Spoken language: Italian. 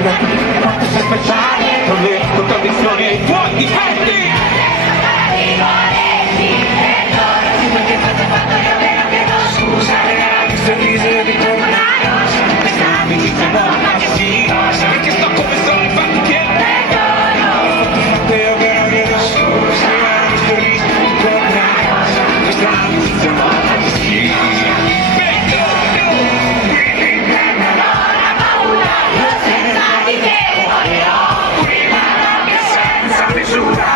quanto sei speciale, con le contraddizioni e i tuoi difetti. Scusa ragazzi, sorriso di tornare, mi dice buona sì, perché sto come sono, infatti che io che non vedo. Scusa, mi sorriso di tornare, questa amicizia buona sì. Scusa,